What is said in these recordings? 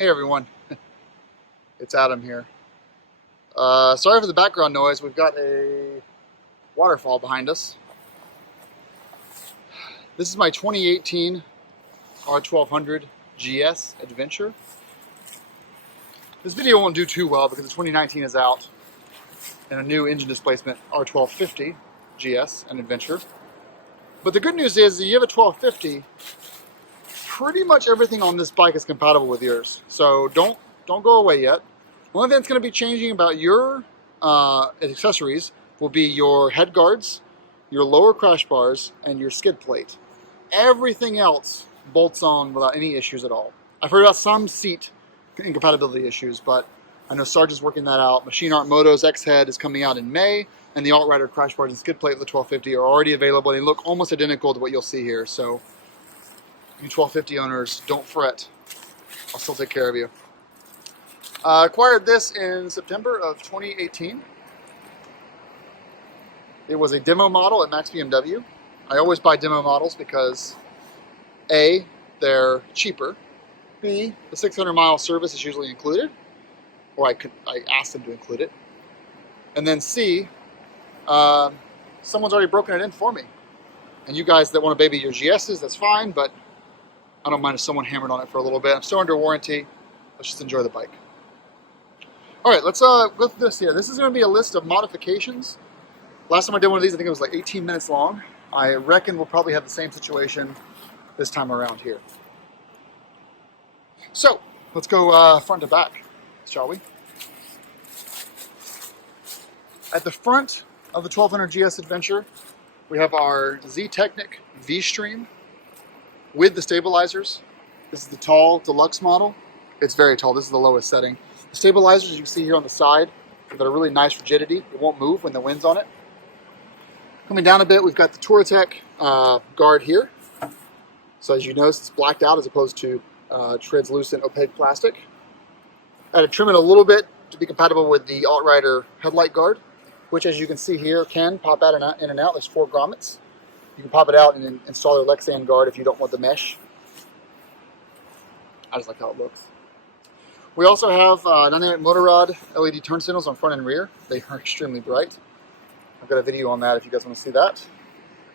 Hey everyone, it's Adam here. Sorry for the background noise. We've got a waterfall behind us. This is my 2018 R1200GS Adventure. This video won't do too well because the 2019 is out and a new engine displacement R1250GS and Adventure. But the good news is that you have a 1250, pretty much everything on this bike is compatible with yours. So don't go away yet. The only thing that's going to be changing about your accessories will be your head guards, your lower crash bars, and your skid plate. Everything else bolts on without any issues at all. I've heard about some seat incompatibility issues, but I know Sarge is working that out. Machine Art Moto's X Head is coming out in May, and the Alt-Rider crash bars and skid plate with the 1250 are already available. They look almost identical to what you'll see here, so you 1250 owners, don't fret. I'll still take care of you. Acquired this in September of 2018. It was a demo model at Max BMW. I always buy demo models because A, they're cheaper. B, the 600-mile service is usually included, or I asked them to include it. And then C, someone's already broken it in for me. And you guys that want to baby your GSs, that's fine, but I don't mind if someone hammered on it for a little bit. I'm still under warranty. Let's just enjoy the bike. All right, let's go through this here. This is going to be a list of modifications. Last time I did one of these, I think it was like 18 minutes long. I reckon we'll probably have the same situation this time around here. So, let's go front to back, shall we? At the front of the 1200GS Adventure, we have our Z-Technic V-Stream with the stabilizers. This is the tall deluxe model. It's very tall. This is the lowest setting. The stabilizers you can see here on the side have got a really nice rigidity. It won't move when the wind's on it. Coming down a bit, we've got the Touratech guard here. So as you notice, it's blacked out as opposed to translucent opaque plastic. I had to trim it a little bit to be compatible with the Alt-Rider headlight guard, which as you can see here can pop out and in and out. There's 4 grommets. You can pop it out and install the Lexan guard if you don't want the mesh. I just like how it looks. We also have dynamic motor rod LED turn signals on front and rear. They are extremely bright. I've got a video on that if you guys want to see that.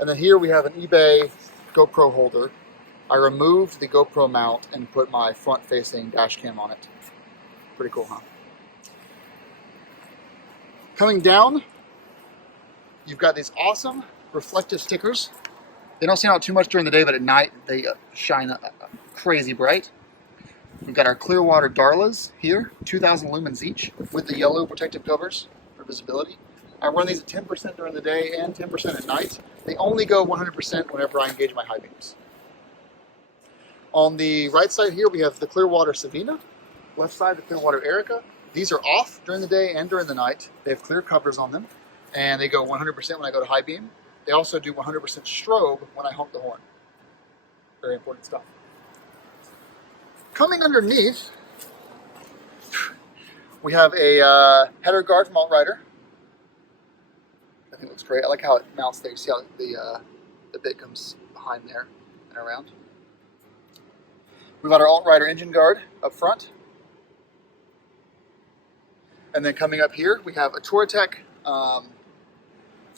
And then here we have an eBay GoPro holder. I removed the GoPro mount and put my front-facing dash cam on it. Pretty cool, huh? Coming down, you've got these awesome reflective stickers. They don't stand out too much during the day, but at night they shine crazy bright. We've got our Clearwater Darlas here, 2,000 lumens each, with the yellow protective covers for visibility. I run these at 10% during the day and 10% at night. They only go 100% whenever I engage my high beams. On the right side here, we have the Clearwater Savina. Left side, the Clearwater Erica. These are off during the day and during the night. They have clear covers on them, and they go 100% when I go to high beam. They also do 100% strobe when I honk the horn. Very important stuff. Coming underneath, we have a header guard from Alt-Rider. I think it looks great. I like how it mounts there. You see how the bit comes behind there and around. We've got our Alt-Rider engine guard up front. And then coming up here, we have a Touratech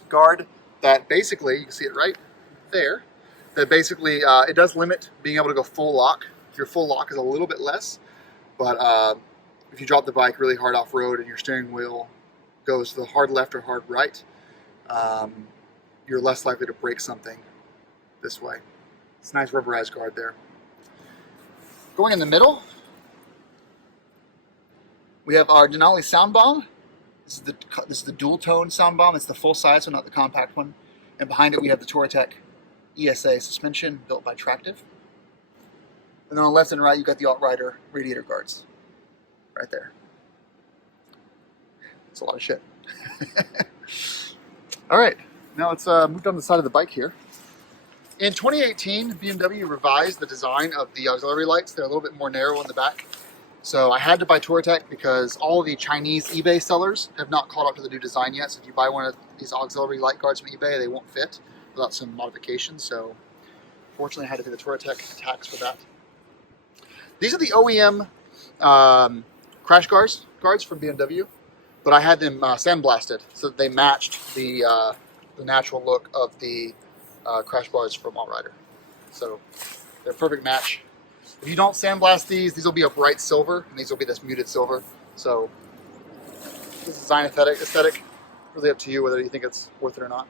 guard that basically, you can see it right there, that basically, it does limit being able to go full lock. Your full lock is a little bit less, but if you drop the bike really hard off-road and your steering wheel goes to the hard left or hard right, you're less likely to break something this way. It's a nice rubberized guard there. Going in the middle, we have our Denali sound bomb. This is the dual tone sound bomb. It's the full size, so not the compact one. And behind it we have the Touratech ESA suspension built by Tractive. And then on the left and right you've got the Alt-Rider radiator guards. Right there. It's a lot of shit. Alright, now let's move down the side of the bike here. In 2018, BMW revised the design of the auxiliary lights. They're a little bit more narrow in the back. So I had to buy Touratech because all of the Chinese eBay sellers have not caught up to the new design yet. So if you buy one of these auxiliary light guards from eBay, they won't fit without some modifications. So fortunately I had to pay the Touratech tax for that. These are the OEM crash guards from BMW, but I had them sandblasted so that they matched the natural look of the crash bars from Outrider. So they're a perfect match. If you don't sandblast these will be a bright silver, and these will be this muted silver. So this design aesthetic, really up to you whether you think it's worth it or not.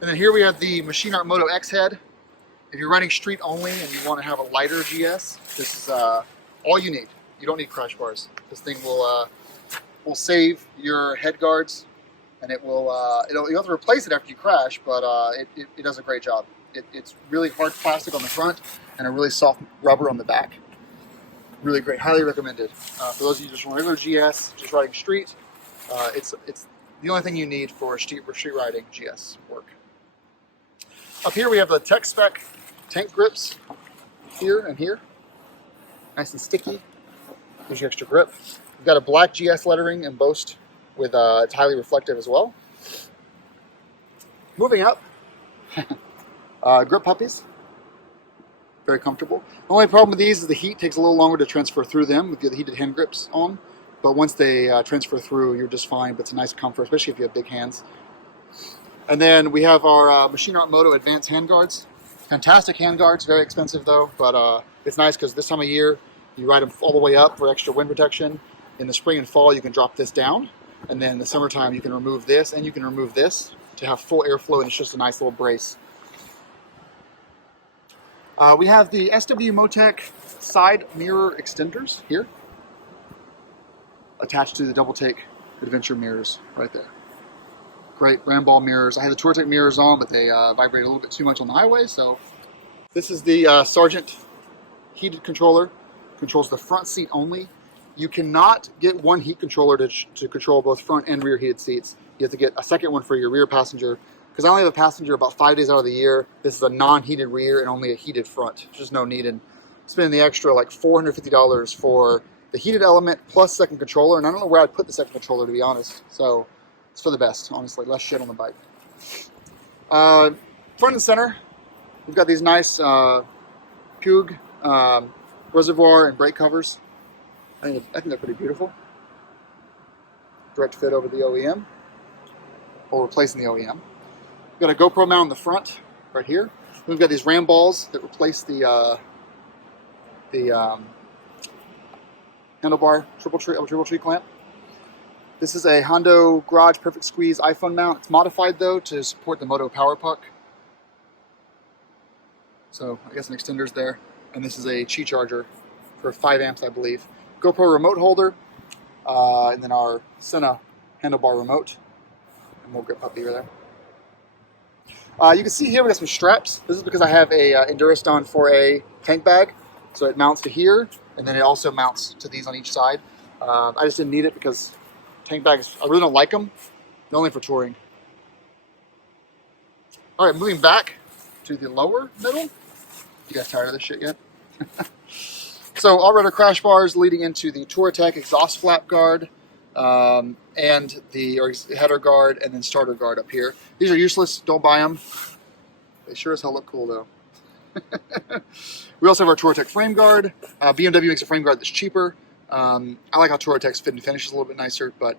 And then here we have the Machine Art Moto X Head. If you're running street only and you want to have a lighter GS, this is all you need. You don't need crash bars. This thing will save your head guards, and you'll have to replace it after you crash, but it does a great job. It's really hard plastic on the front and a really soft rubber on the back. Really great, highly recommended. For those of you just regular GS, just riding street, it's the only thing you need for street riding GS work. Up here we have the Tech Spec tank grips here and here. Nice and sticky. Gives you extra grip. We've got a black GS lettering embossed with it's highly reflective as well. Moving up, grip puppies. Very comfortable. The only problem with these is the heat takes a little longer to transfer through them with the heated hand grips on. But once they transfer through, you're just fine. But it's a nice comfort, especially if you have big hands. And then we have our Machine Art Moto Advanced handguards. Fantastic handguards, very expensive though. But it's nice because this time of year, you ride them all the way up for extra wind protection. In the spring and fall, you can drop this down. And then in the summertime, you can remove this and you can remove this to have full airflow, and it's just a nice little brace. We have the SW Motec side mirror extenders here, attached to the double take adventure mirrors right there. Great brand ball mirrors. I had the Touratech mirrors on, but they vibrate a little bit too much on the highway. So this is the Sargent heated controller. Controls the front seat only. You cannot get one heat controller to control both front and rear heated seats. You have to get a second one for your rear passenger. Because I only have a passenger about 5 days out of the year. This is a non-heated rear and only a heated front. There's just no need in spending the extra like $450 for the heated element plus second controller. And I don't know where I'd put the second controller, to be honest. So it's for the best, honestly. Less shit on the bike. Front and center, we've got these nice Coog Reservoir and brake covers. I think they're pretty beautiful. Direct fit over the OEM, or replacing the OEM. We've got a GoPro mount in the front, right here. We've got these ram balls that replace the handlebar triple tree clamp. This is a Hondo Garage Perfect Squeeze iPhone mount. It's modified though to support the Moto Power Puck. So I guess an extender's there. And this is a Qi charger for 5 amps, I believe. GoPro remote holder, and then our Senna handlebar remote. And more grip puppy there. You can see here we got some straps. This is because I have a Enduroston 4A tank bag. So it mounts to here, and then it also mounts to these on each side. I just didn't need it because tank bags, I really don't like them. They're only for touring. All right, moving back to the lower middle. You guys tired of this shit yet? So Outrider crash bars leading into the Touratech exhaust flap guard, and the header guard, and then starter guard up here. These are useless. Don't buy them. They sure as hell look cool though. We also have our Touratech frame guard. BMW makes a frame guard that's cheaper. I like how Touratech's fit and finish is a little bit nicer, but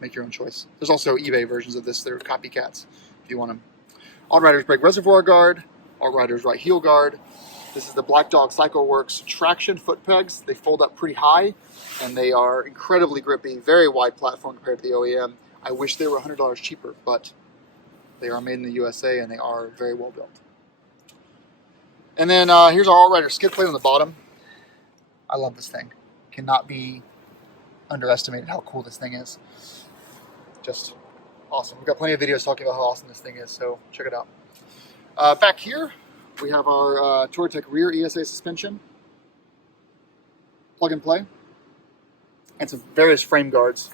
make your own choice. There's also eBay versions of this. They're copycats if you want them. Outrider's brake reservoir guard. Outrider's right heel guard. This is the Black Dog CycleWorks traction foot pegs. They fold up pretty high, and they are incredibly grippy. Very wide platform compared to the OEM. I wish they were $100 cheaper, but they are made in the USA, and they are very well built. And then here's our Outrider skid plate on the bottom. I love this thing. Cannot be underestimated how cool this thing is. Just awesome. We've got plenty of videos talking about how awesome this thing is, so check it out. Back here, we have our Touratech rear ESA suspension, plug and play, and some various frame guards,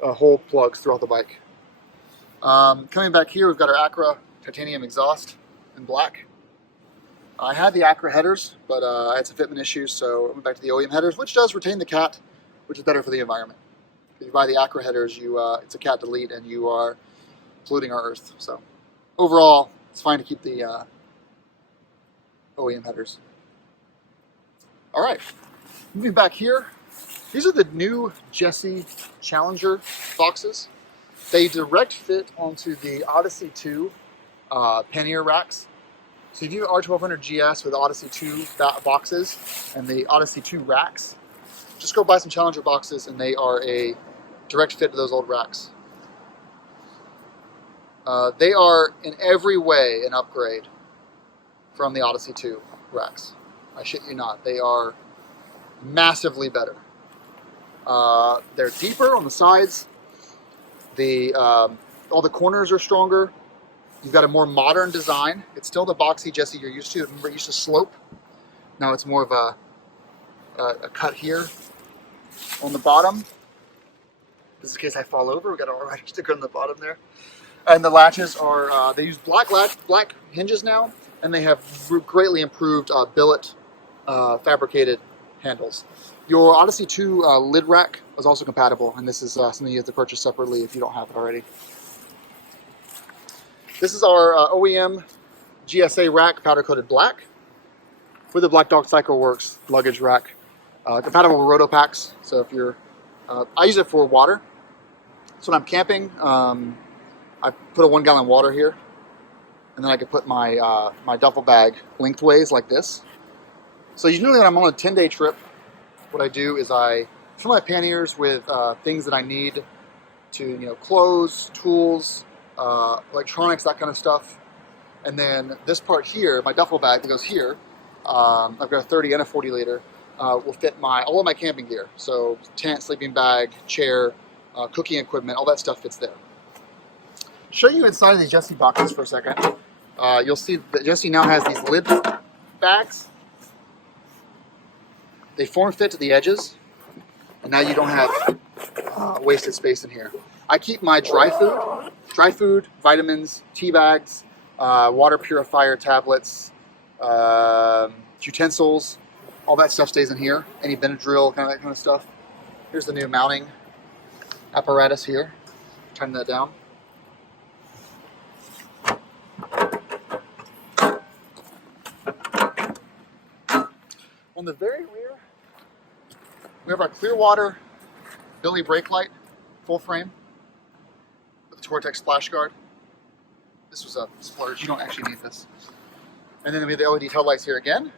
hole plugs throughout the bike. Coming back here, we've got our Acura titanium exhaust in black. I had the Acura headers, but I had some fitment issues, so I went back to the OEM headers, which does retain the cat, which is better for the environment. If you buy the Acura headers, it's a cat delete, and you are polluting our earth. So overall, it's fine to keep the OEM headers. All right, Moving back here, these are the new Jessie Challenger boxes. They direct fit onto the Odyssey 2 pannier racks. So if you have R1200GS with Odyssey 2 boxes and the Odyssey 2 racks, just go buy some Challenger boxes and they are a direct fit to those old racks. They are in every way an upgrade from the Odyssey 2 racks. I shit you not. They are massively better. They're deeper on the sides. All the corners are stronger. You've got a more modern design. It's still the boxy Jessie you're used to. Remember, it used to slope. Now it's more of a cut here on the bottom. This is in case I fall over. We've got a rider sticker on the bottom there. And the latches are, they use black hinges now, and they have greatly improved billet fabricated handles. Your Odyssey 2 lid rack is also compatible, and this is something you have to purchase separately if you don't have it already. This is our OEM GSA rack, powder-coated black, with the Black Dog Cycle Works luggage rack. Compatible with roto packs, so if you're, I use it for water. So when I'm camping, I put a 1 gallon water here, and then I can put my my duffel bag lengthways like this. So usually when I'm on a 10-day trip, what I do is I fill my panniers with things that I need to, clothes, tools, electronics, that kind of stuff. And then this part here, my duffel bag that goes here, I've got a 30 and a 40 liter, will fit all of my camping gear. So tent, sleeping bag, chair, cooking equipment, all that stuff fits there. Show you inside of these Jessie boxes for a second. You'll see that Jessie now has these lid bags. They form fit to the edges, and now you don't have wasted space in here. I keep my dry food, vitamins, tea bags, water purifier tablets, utensils, all that stuff stays in here. Any Benadryl, that kind of stuff. Here's the new mounting apparatus here. Turn that down. On the very rear, we have our Clearwater Billy brake light, full frame, with the Tortec splash guard. This was a splurge, you don't actually need this. And then we have the LED tail lights here again.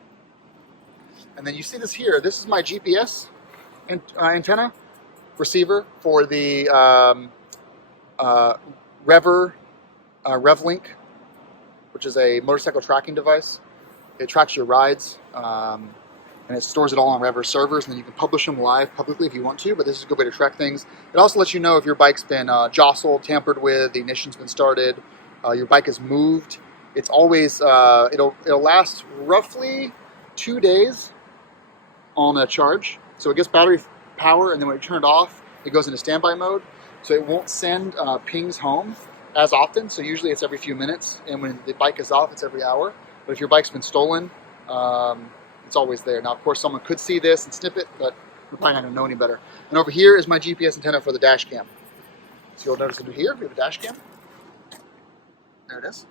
And then you see this here, this is my GPS antenna receiver for the Revlink, which is a motorcycle tracking device. It tracks your rides, and it stores it all on Rever servers, and then you can publish them live publicly if you want to, but this is a good way to track things. It also lets you know if your bike's been jostled, tampered with, the ignition's been started, your bike is moved. It's always, it'll last roughly 2 days on a charge. So it gets battery power, and then when you turn it off, it goes into standby mode. So it won't send pings home as often, so usually it's every few minutes, and when the bike is off, it's every hour. But if your bike's been stolen, it's always there. Now, of course, someone could see this and snip it, but we're probably not going to know any better. And over here is my GPS antenna for the dash cam. So you'll notice under here, we have a dash cam. There it is.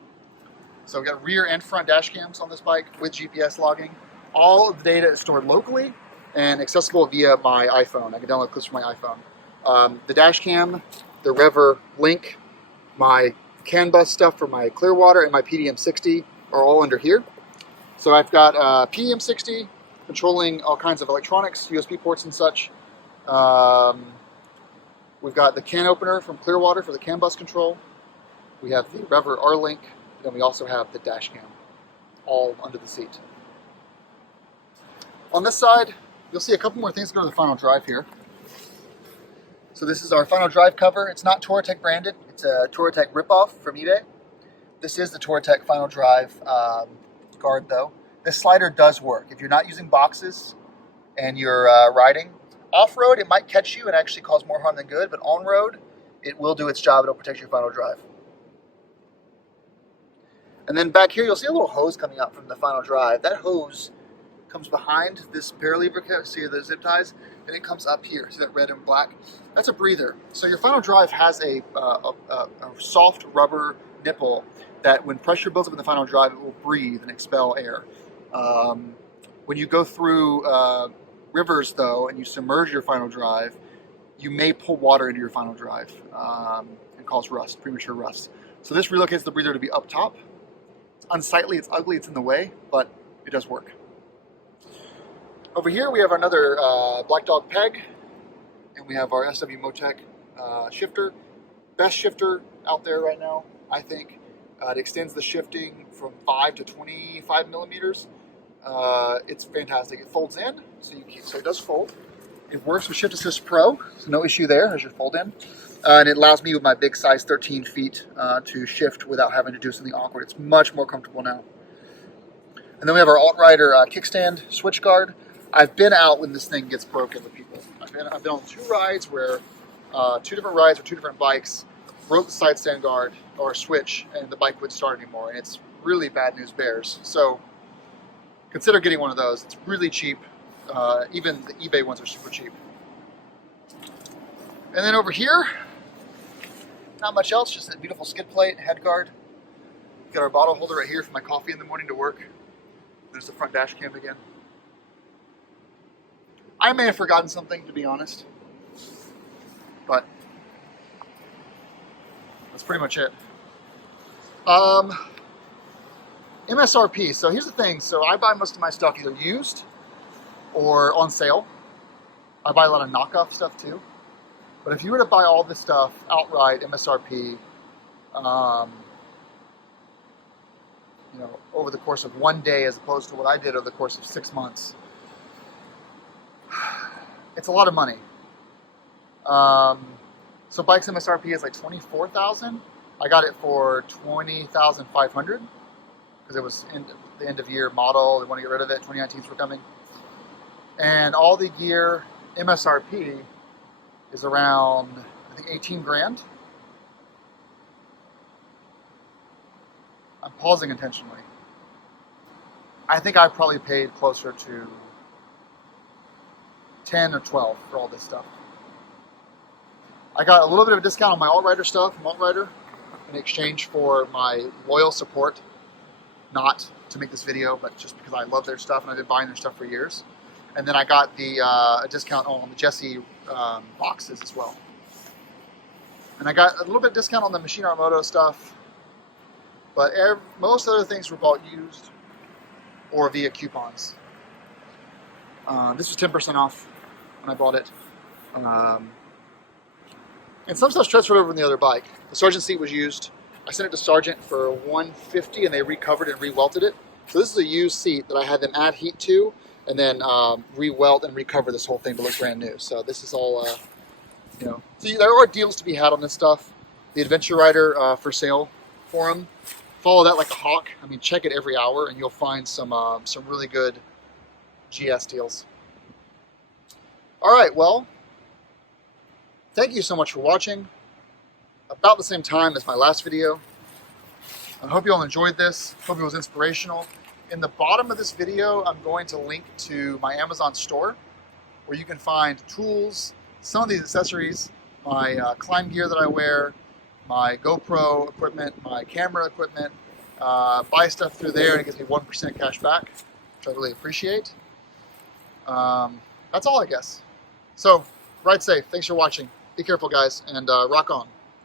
So we've got rear and front dash cams on this bike with GPS logging. All of the data is stored locally and accessible via my iPhone. I can download clips from my iPhone. The dash cam, the Revlink, my CAN bus stuff for my Clearwater, and my PDM60 are all under here. So I've got PDM60 controlling all kinds of electronics, USB ports and such. We've got the can opener from Clearwater for the CAN bus control. We have the Rever R-Link, then we also have the dash cam, all under the seat. On this side, you'll see a couple more things that go to the final drive here. So this is our final drive cover. It's not Tortec branded. It's a Tortec ripoff from eBay. This is the Tortec final drive guard though. This slider does work. If you're not using boxes and you're riding, off-road it might catch you and actually cause more harm than good, but on-road it will do its job. It'll protect your final drive. And then back here you'll see a little hose coming out from the final drive. That hose comes behind this paralever, see the zip ties, and it comes up here. See that red and black? That's a breather. So your final drive has a soft rubber nipple that when pressure builds up in the final drive, it will breathe and expel air. When you go through rivers though, and you submerge your final drive, you may pull water into your final drive and cause rust, premature rust. So this relocates the breather to be up top. It's unsightly, it's ugly, it's in the way, but it does work. Over here we have another Black Dog peg, and we have our SW Motec shifter. Best shifter out there right now, I think. It extends the shifting from 5 to 25 millimeters. It's fantastic. It folds in, so it does fold. It works with Shift Assist Pro, so no issue there as you fold in. And it allows me with my big size 13 feet to shift without having to do something awkward. It's much more comfortable now. And then we have our Alt-Rider kickstand switch guard. I've been out when this thing gets broken with people. I've been on two rides where two different bikes broke the side stand guard or switch, and the bike wouldn't start anymore. And it's really bad news bears. So consider getting one of those. It's really cheap. Even the eBay ones are super cheap. And then over here, not much else, just a beautiful skid plate, head guard. Got our bottle holder right here for my coffee in the morning to work. There's the front dash cam again. I may have forgotten something, to be honest, but that's pretty much it. MSRP, so here's the thing. So I buy most of my stuff either used or on sale. I buy a lot of knockoff stuff too. But if you were to buy all this stuff outright, MSRP, you know, over the course of one day as opposed to what I did over the course of 6 months, it's a lot of money. So bikes MSRP is like $24,000. I got it for $20,500 because it was the end of year model. They want to get rid of it. 2019s were coming. And all the gear MSRP is around, I think, 18 grand. I'm pausing intentionally. I think I probably paid closer to 10 or 12 for all this stuff. I got a little bit of a discount on my Alt-Rider stuff from Alt-Rider in exchange for my loyal support, not to make this video, but just because I love their stuff and I've been buying their stuff for years. And then I got the a discount on the Jesse boxes as well. And I got a little bit of discount on the Machine Art Moto stuff, but most other things were bought used or via coupons. This was 10% off when I bought it. And some stuff's transferred over from the other bike. The Sergeant seat was used. I sent it to Sergeant for $150 and they recovered and re-welted it. So this is a used seat that I had them add heat to and then re-welt and recover this whole thing to look brand new. So this is all, you know. So there are deals to be had on this stuff. The Adventure Rider for sale forum. Follow that like a hawk. I mean, check it every hour and you'll find some really good GS deals. All right, well, thank you so much for watching. About the same time as my last video. I hope you all enjoyed this. Hope it was inspirational. In the bottom of this video, I'm going to link to my Amazon store where you can find tools, some of these accessories, my climb gear that I wear, my GoPro equipment, my camera equipment. Buy stuff through there and it gives me 1% cash back, which I really appreciate. That's all, I guess. So, ride safe. Thanks for watching. Be careful, guys, and rock on.